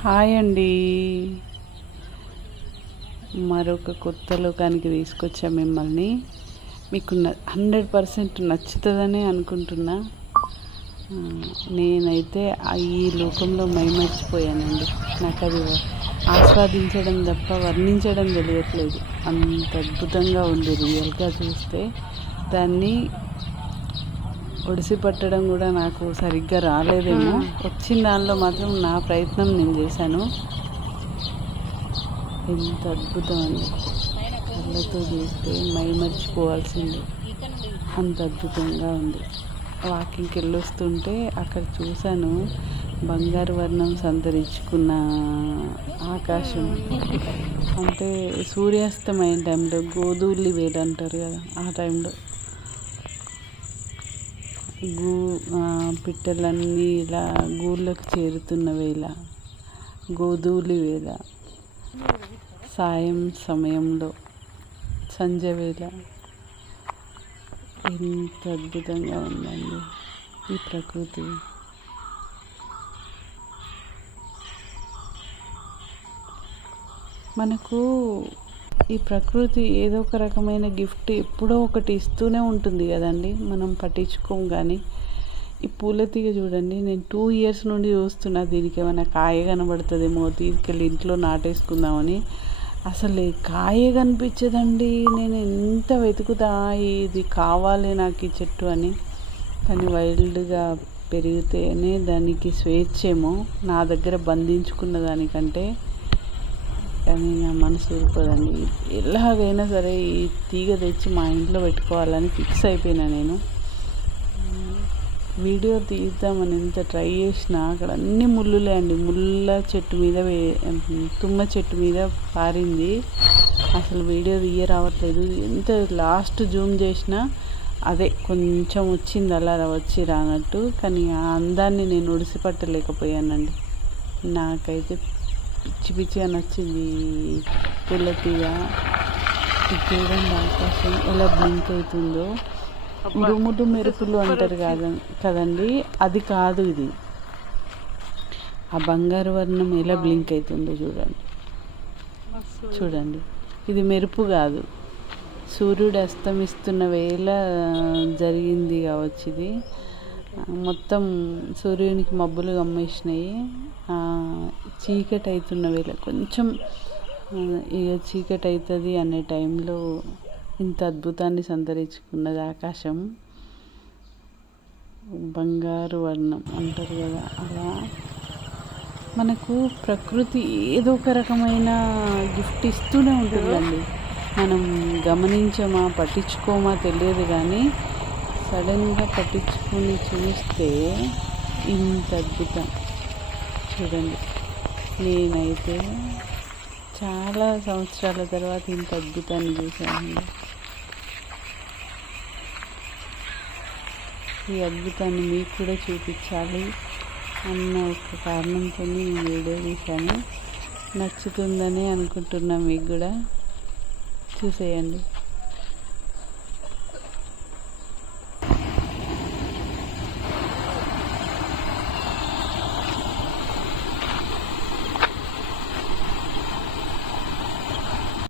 Hi అండి. మరొక కొత్త లోకానికి తీసుకొచ్చా మిమ్మల్ని. మీకు హండ్రెడ్ పర్సెంట్ నచ్చుతుందని అనుకుంటున్నా. నేనైతే ఈ లోకంలో మైమర్చిపోయానండి. నాకు అది ఆస్వాదించడం తప్ప వర్ణించడం తెలియట్లేదు. అంత అద్భుతంగా ఉంది రియల్గా చూస్తే. దాన్ని ఒడిసి పట్టడం కూడా నాకు సరిగ్గా రాలేదేమో. వచ్చిన దానిలో మాత్రం నా ప్రయత్నం నేను చేశాను. ఎంత అద్భుతం అండి కళ్ళతో చూస్తే మై మర్చిపోవాల్సింది. అంత అద్భుతంగా ఉంది. వాకింగ్కి వెళ్ళొస్తుంటే అక్కడ చూశాను బంగారు వర్ణం సంతరించుకున్న ఆకాశం. అంటే సూర్యాస్తమయం టైంలో గోధూళి వేడి అంటారు కదా ఆ టైంలో. గూ పిట్టలన్నీ ఇలా గూళ్ళకు చేరుతున్న వేళ గోధూలి వేళ సాయం సమయంలో సంజ వేళ. ఎంత అద్భుతంగా ఉందండి ఈ ప్రకృతి. మనకు ఈ ప్రకృతి ఏదో ఒక రకమైన గిఫ్ట్ ఎప్పుడో ఒకటి ఇస్తూనే ఉంటుంది కదండి. మనం పట్టించుకోం కానీ ఈ పూల తీగ చూడండి. నేను టూ ఇయర్స్ నుండి చూస్తున్నా దీనికి ఏమైనా కాయ కనబడుతుందేమో తీసుకెళ్ళి ఇంట్లో నాటేసుకుందామని. అసలు కాయ కనిపించదండి. నేను ఎంత వెతుకుతా ఇది కావాలి నాకు ఈ చెట్టు అని. కానీ వైల్డ్గా పెరిగితేనే దానికి స్వేచ్ఛేమో. నా దగ్గర బంధించుకున్న దానికంటే. కానీ నా ఎలాగైనా సరే ఈ తీగ తెచ్చి మా ఇంట్లో పెట్టుకోవాలని ఫిక్స్ అయిపోయినా నేను. వీడియో తీద్దామని ఎంత ట్రై చేసినా అక్కడ అన్ని ముళ్ళులే అండి. ముళ్ళ చెట్టు మీద వే- తుమ్మ చెట్టు మీద పారింది. అసలు వీడియో తీయ రావట్లేదు ఎంత లాస్ట్ జూమ్ చేసినా అదే కొంచెం వచ్చింది అలా వచ్చి రానట్టు. కానీ ఆ అందాన్ని నేను ఉడిసిపట్టలేకపోయానండి. నాకైతే పిచ్చి పిచ్చిగా నచ్చింది. ఈ పూల తీగ ఇది చూడండి ఆకాశం ఎలా బ్లింక్ అవుతుందో ఉరుములు మెరుపులు అంటారు కాద కదండి. అది కాదు ఇది. ఆ బంగారు వర్ణం ఎలా బ్లింక్ అవుతుందో చూడండి. చూడండి. ఇది మెరుపు కాదు. సూర్యుడు అస్తమిస్తున్న వేళ జరిగింది కావచ్చు ఇది. మొత్తం సూర్యునికి మబ్బులు గమ్మేసినాయి ఆ, చీకటి అవుతున్న వేళ కొంచెం ఇక చీకటి అవుతుంది అనే టైంలో ఇంత అద్భుతాన్ని సంతరించుకున్నది ఆకాశం. బంగారు వర్ణం అంటారు కదా అలా మనకు ప్రకృతి ఏదో ఒక రకమైన గిఫ్ట్ ఇస్తూనే ఉంటుందండి. మనం గమనించమా పట్టించుకోమా తెలియదు కానీ సడన్గా పట్టించుకొని చూస్తే ఇంత అద్భుతం. చూడండి. నేనైతే చాలా సంవత్సరాల తర్వాత ఇంత అద్భుతాన్ని చూశాను. ఈ అద్భుతాన్ని మీకు కూడా చూపించాలి అన్న ఒక కారణంతో నేను వీడియో తీశాను. నచ్చుతుందని అనుకుంటున్నా మీకు కూడా. చూసేయండి.